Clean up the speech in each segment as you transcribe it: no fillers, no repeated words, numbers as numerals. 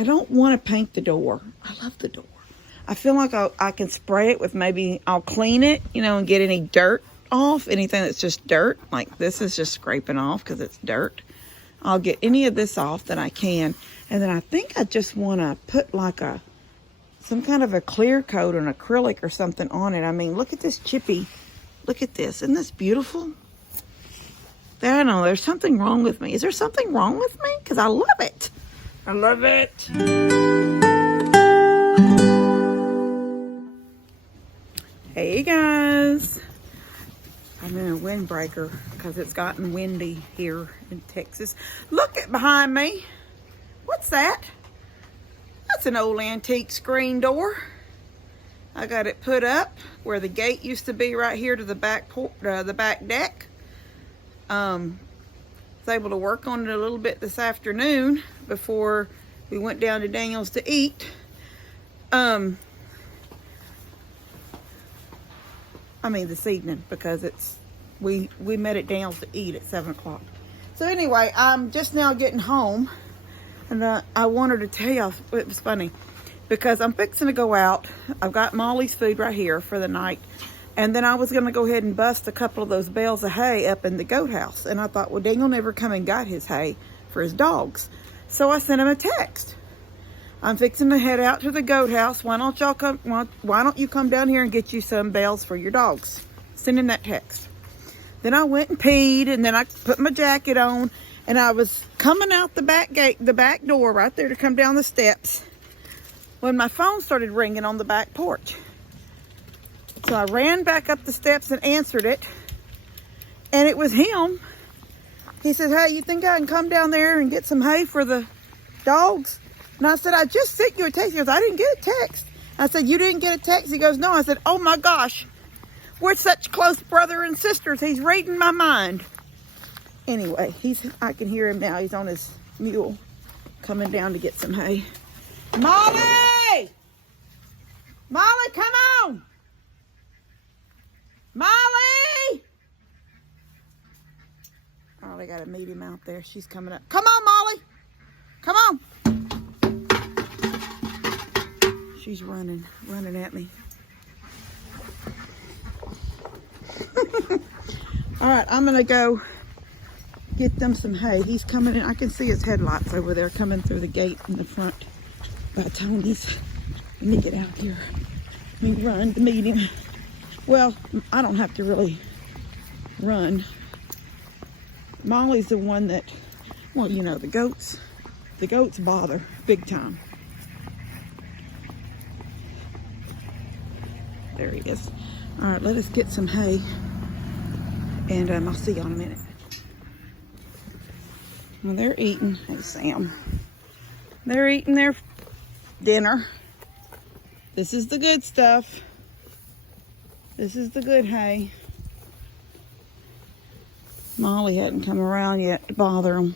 I don't want to paint the door. I love the door. I feel like I can spray it with, maybe I'll clean it, you know, and get any dirt off. Anything that's just dirt, like this is just scraping off because it's dirt. I'll get any of this off that I can. And then I think I just want to put like some kind of a clear coat or an acrylic or something on it. I mean, look at this chippy. Look at this. Isn't this beautiful? I don't know. There's something wrong with me. Is there something wrong with me? Because I love it. I love it. Hey guys. I'm in a windbreaker because it's gotten windy here in Texas. Look at behind me. What's that? That's an old antique screen door. I got it put up where the gate used to be, right here to the back deck. Was able to work on it a little bit this afternoon before we went down to Daniel's to eat. I mean this evening, because we met at Daniel's to eat at 7 o'clock. So anyway, I'm just now getting home, and I wanted to tell y'all, it was funny because I'm fixing to go out. I've got Molly's food right here for the night. And then I was going to go ahead and bust a couple of those bales of hay up in the goat house. And I thought, well, Daniel never come and got his hay for his dogs. So I sent him a text. I'm fixing to head out to the goat house. Why don't you come down here and get you some bales for your dogs? Send him that text. Then I went and peed, and then I put my jacket on, and I was coming out the back gate, the back door right there to come down the steps, when my phone started ringing on the back porch. So I ran back up the steps and answered it, and it was him. He said, hey, you think I can come down there and get some hay for the dogs? And I said, I just sent you a text. He goes, I didn't get a text. I said, you didn't get a text? He goes, no. I said, oh my gosh, we're such close brother and sisters. He's reading my mind. Anyway, I can hear him now. He's on his mule coming down to get some hay. Molly! Molly, come on! Molly! Oh, they gotta meet him out there. She's coming up. Come on, Molly! Come on! She's running at me. All right, I'm gonna go get them some hay. He's coming in. I can see his headlights over there coming through the gate in the front. By the time let me get out here. Let me run to meet him. Well, I don't have to really run. Molly's the one that, well, you know, the goats bother big time. There he is. All right, let us get some hay, and I'll see you in a minute. Well, they're eating. Hey, Sam. They're eating their dinner. This is the good stuff. This is the good hay. Molly hadn't come around yet to bother them.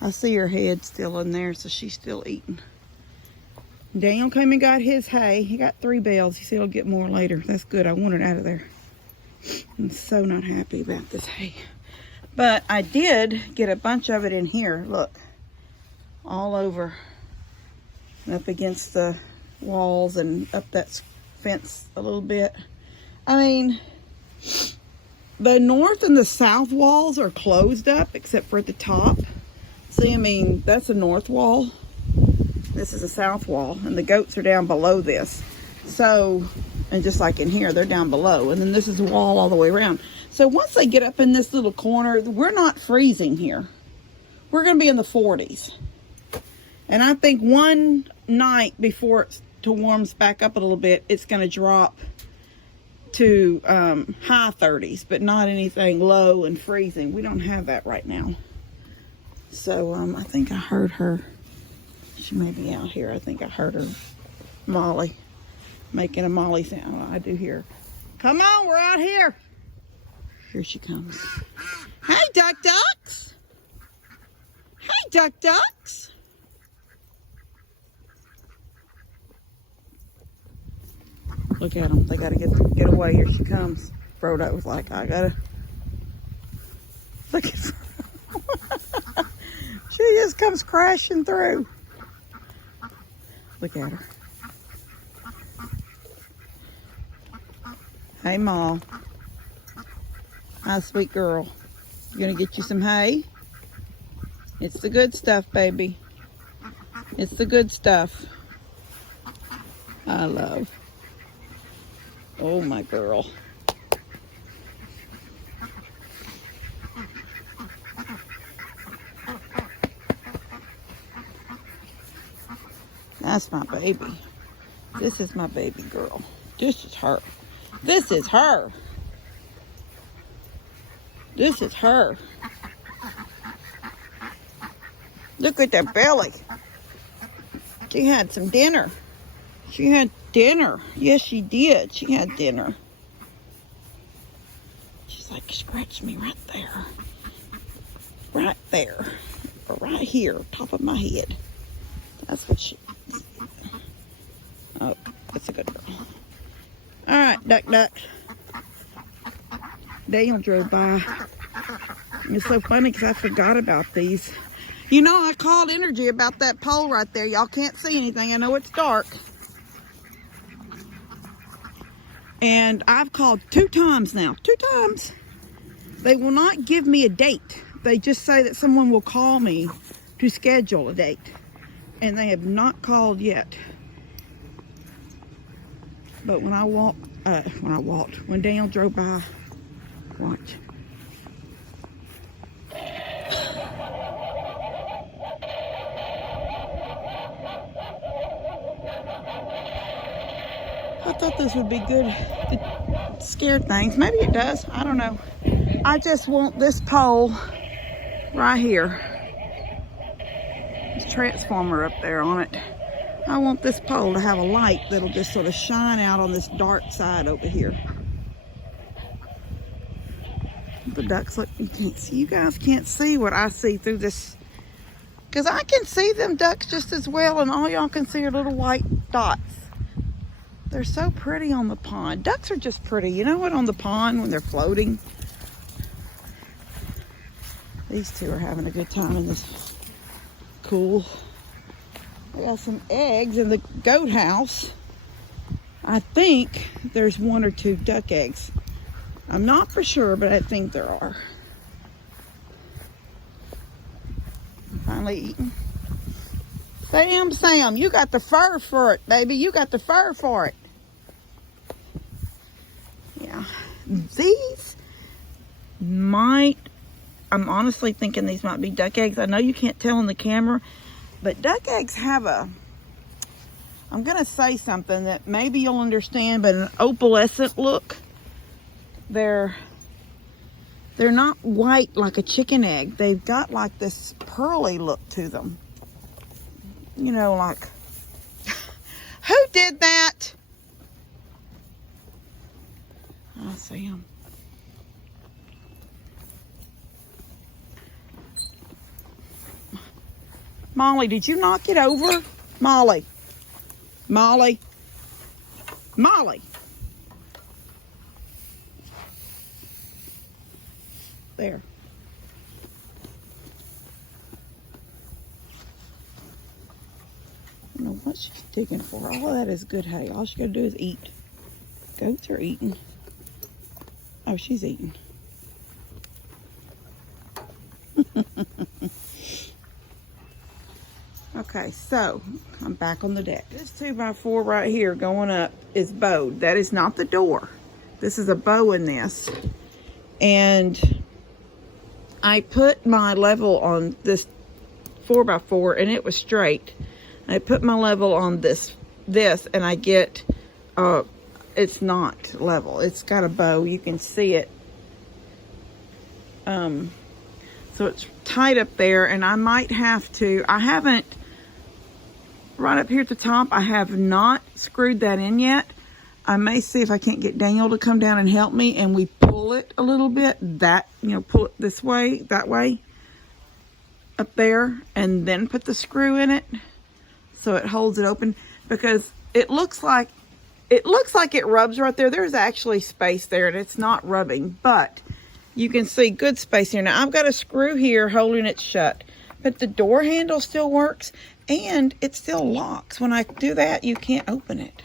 I see her head still in there, so she's still eating. Daniel came and got his hay. He got 3 bales. He said he'll get more later. That's good. I want it out of there. I'm so not happy about this hay. But I did get a bunch of it in here. Look. All over. Up against the walls and up that fence a little bit. I mean, the north and the south walls are closed up except for at the top. See, I mean, that's a north wall. This is a south wall, and the goats are down below this. So, and just like in here, they're down below. And then this is a wall all the way around. So once they get up in this little corner, we're not freezing here. We're going to be in the 40s. And I think one night before it warms back up a little bit, it's going to drop to high 30s, but not anything low and freezing. We don't have that right now. So I think I heard her. She may be out here. I think I heard her, Molly, making a Molly sound. I do hear. Come on, we're out here. Here she comes. Hey, duck ducks. Hey, duck ducks. Look at them. They got to get away. Here she comes. Frodo was like, I got to. Look at She just comes crashing through. Look at her. Hey, Ma. Hi, sweet girl. You gonna get you some hay? It's the good stuff, baby. It's the good stuff. I love. Oh, my girl. That's my baby. This is my baby girl. This is her. This is her. This is her. Look at that belly. She had some dinner. She had dinner. Yes, she did. She had dinner. She's like, scratch me right there. Right there. Or right here, top of my head. That's what she... Oh, that's a good girl. All right, duck, duck. Daniel drove by. It's so funny because I forgot about these. You know, I called Energy about that pole right there. Y'all can't see anything. I know it's dark. And I've called 2 times now. 2 times. They will not give me a date. They just say that someone will call me to schedule a date. And they have not called yet. But when when Daniel drove by, watch. I thought this would be good to scare things. Maybe it does. I don't know. I just want this pole right here. This transformer up there on it. I want this pole to have a light that'll just sort of shine out on this dark side over here. The ducks, look, you can't see. You guys can't see what I see through this. Because I can see them ducks just as well, and all y'all can see are little white dots. They're so pretty on the pond. Ducks are just pretty. You know what, on the pond when they're floating? These 2 are having a good time in this pool. I got some eggs in the goat house. I think there's 1 or 2 duck eggs. I'm not for sure, but I think there are. Finally eating. Sam, you got the fur for it, baby. You got the fur for it. Yeah. These might, I'm honestly thinking these might be duck eggs. I know you can't tell in the camera, but duck eggs have a, I'm going to say something that maybe you'll understand, but an opalescent look. They're not white like a chicken egg. They've got like this pearly look to them. You know, like, who did that? I see him. Molly, did you knock it over? Molly. Molly. Molly. There. I don't know what she's digging for. All of that is good hay. All she gotta do is eat. Goats are eating. Oh, she's eating. Okay, so I'm back on the deck. This 2x4 right here going up is bowed. That is not the door. This is a bow in this. And I put my level on this 4x4 and it was straight. I put my level on this and I get, it's not level. It's got a bow. You can see it. So it's tight up there, and I might have to, I haven't, right up here at the top, I have not screwed that in yet. I may see if I can't get Daniel to come down and help me, and we pull it a little bit, pull it this way, that way, up there, and then put the screw in it so it holds it open, because it looks like it rubs right there. There's actually space there, and it's not rubbing, but you can see good space here. Now, I've got a screw here holding it shut, but the door handle still works. And it still locks. When I do that, you can't open it.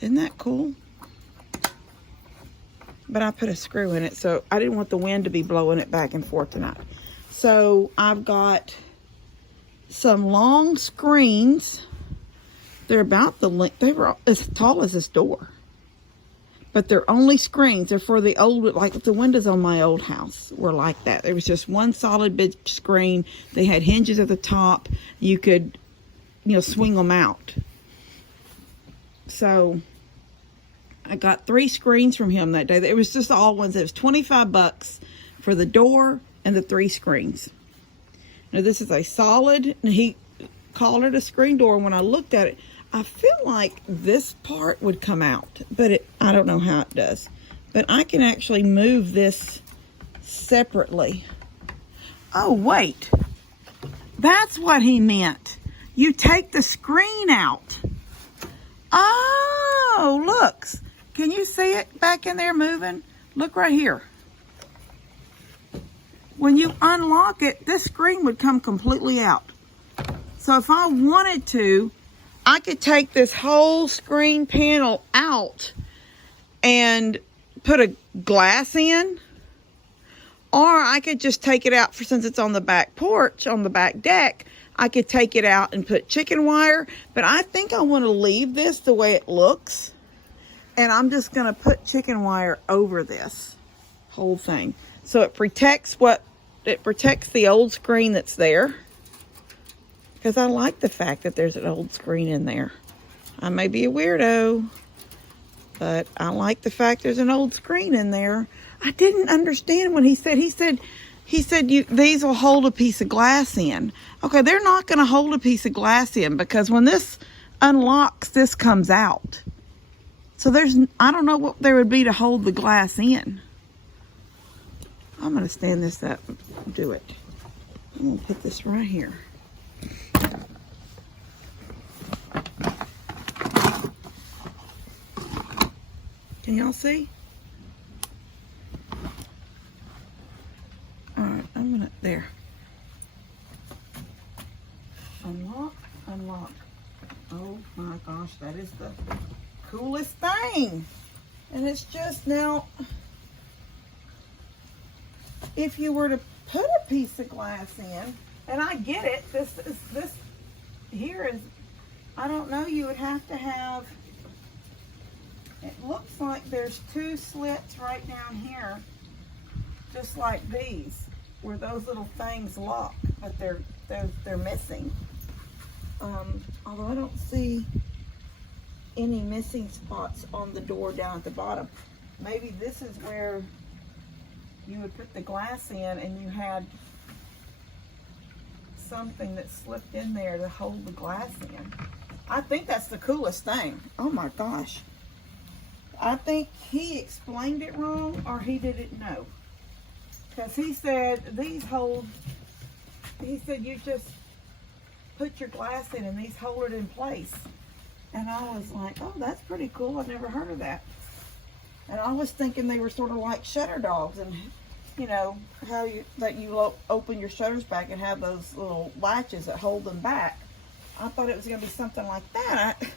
Isn't that cool? But I put a screw in it, so I didn't want the wind to be blowing it back and forth tonight. So I've got some long screens. They're about the length. They were as tall as this door. But they're only screens. They're for the old, like the windows on my old house were like that. There was just one solid big screen. They had hinges at the top. You could, swing them out. So I got 3 screens from him that day. It was just all ones. It was $25 for the door and the 3 screens. Now this is a solid, and he called it a screen door. When I looked at it, I feel like this part would come out, but I don't know how it does. But I can actually move this separately. Oh, wait. That's what he meant. You take the screen out. Oh, look. Can you see it back in there moving? Look right here. When you unlock it, this screen would come completely out. So if I wanted to, I could take this whole screen panel out and put a glass in, or I could just take it out since it's on the back porch, on the back deck. I could take it out and put chicken wire, but I think I want to leave this the way it looks, and I'm just going to put chicken wire over this whole thing. So it protects the old screen that's there. Because I like the fact that there's an old screen in there. I may be a weirdo, but I like the fact there's an old screen in there. I didn't understand when he said these will hold a piece of glass in. Okay, they're not going to hold a piece of glass in because when this unlocks, this comes out. So I don't know what there would be to hold the glass in. I'm going to stand this up and do it. I'm going to put this right here. Can y'all see? Alright, there. Unlock, unlock. Oh my gosh, that is the coolest thing. And it's just now, if you were to put a piece of glass in, and I get it, this here is, I don't know, you would have to have, it looks like there's 2 slits right down here, just like these, where those little things lock, but they're missing. Although I don't see any missing spots on the door down at the bottom. Maybe this is where you would put the glass in and you had something that slipped in there to hold the glass in. I think that's the coolest thing. Oh my gosh. I think he explained it wrong or he didn't know. Because he said these hold, he said you just put your glass in and these hold it in place. And I was like, oh, that's pretty cool. I've never heard of that. And I was thinking they were sort of like shutter dogs, and you know how you open your shutters back and have those little latches that hold them back. I thought it was going to be something like that. I'm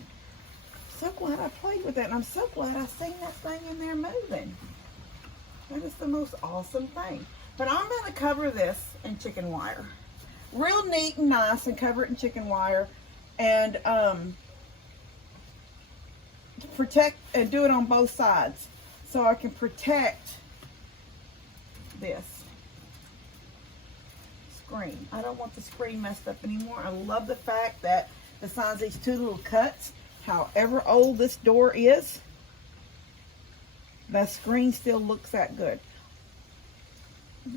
so glad I played with that, and I'm so glad I seen that thing in there moving. That is the most awesome thing. But I'm going to cover this in chicken wire, real neat and nice, and cover it in chicken wire, and protect and do it on both sides so I can protect this screen. I don't want the screen messed up anymore. I love the fact that besides these 2 little cuts, however old this door is, the screen still looks that good.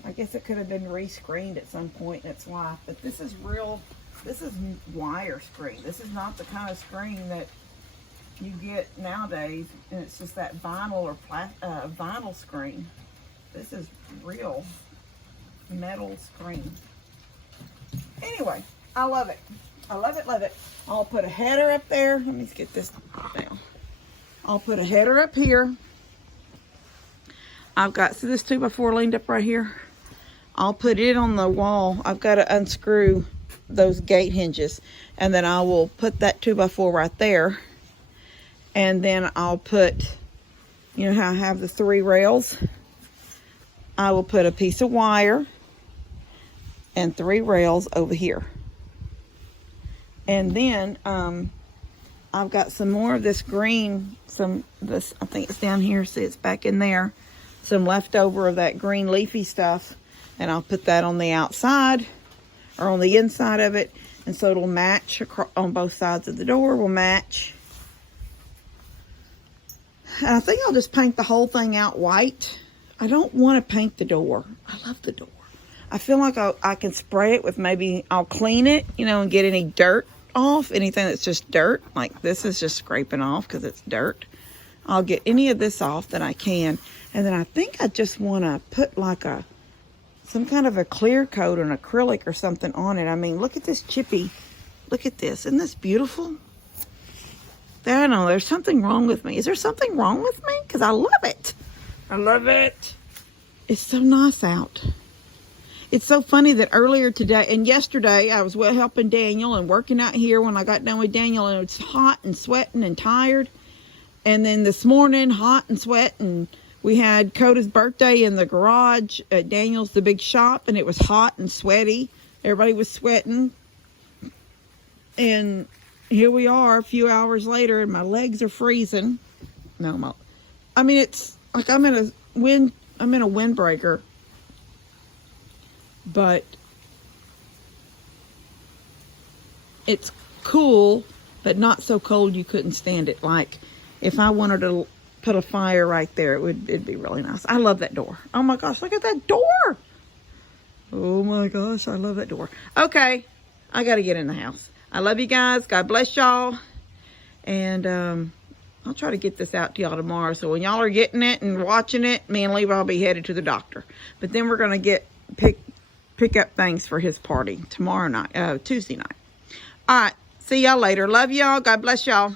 I guess it could have been re-screened at some point in its life, but this is real, this is wire screen. This is not the kind of screen that you get nowadays, and it's just that vinyl or vinyl screen. This is real metal screen. Anyway, I love it. I love it, love it. I'll put a header up there. Let me get this down. I'll put a header up here. I've got, see this 2x4 leaned up right here? I'll put it on the wall. I've got to unscrew those gate hinges. And then I will put that 2x4 right there. And then I'll put, you know how I have the 3 rails? I will put a piece of wire and 3 rails over here. And then I've got some more of this green, this, I think it's down here, see it's back in there. Some leftover of that green leafy stuff. And I'll put that on the outside or on the inside of it. And so it'll match on both sides of the door, will match. And I think I'll just paint the whole thing out white. I don't want to paint the door. I love the door. I feel like I can spray it with maybe, I'll clean it, you know, and get any dirt off. Anything that's just dirt. Like this is just scraping off because it's dirt. I'll get any of this off that I can. And then I think I just want to put like some kind of a clear coat or an acrylic or something on it. I mean, look at this chippy. Look at this. Isn't this beautiful? I don't know. There's something wrong with me. Is there something wrong with me? Because I love it. I love it. It's so nice out. It's so funny that earlier today and yesterday I was helping Daniel and working out here when I got done with Daniel, and it's hot and sweating and tired. And then this morning, hot and sweating, we had Coda's birthday in the garage at Daniel's, the big shop, and it was hot and sweaty. Everybody was sweating. And here we are a few hours later, and my legs are freezing. No, I mean, it's like I'm in a windbreaker. But it's cool, but not so cold you couldn't stand it. Like if I wanted to put a fire right there, it'd be really nice. I love that door. Oh my gosh, look at that door. Oh my gosh, I love that door. Okay, I got to get in the house. I love you guys. God bless y'all. And I'll try to get this out to y'all tomorrow. So when y'all are getting it and watching it, me and Levi will be headed to the doctor. But then we're going to pick up things for his party tomorrow night, Tuesday night. All right. See y'all later. Love y'all. God bless y'all.